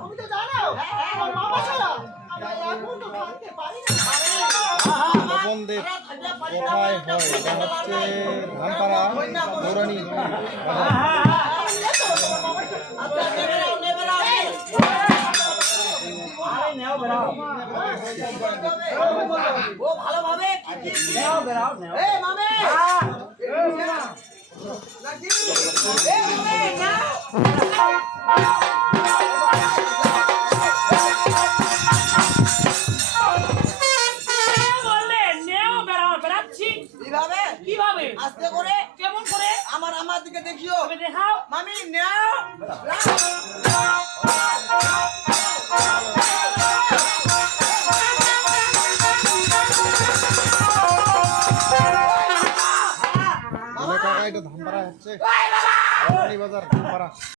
তুমি তো জানো আমার মামা ছাড়া আমার এখন তো থাকতে পারি না। তপনদেব কোথায় হয়? এটা হচ্ছে ধানপাড়া দৌরানি কিভাবে আস্তে করে কেমন করে আমার দিকে দেখিও দেখাও মামি নাও কাকা এটা ধানপাড়া হচ্ছে বাজার ধানপাড়া।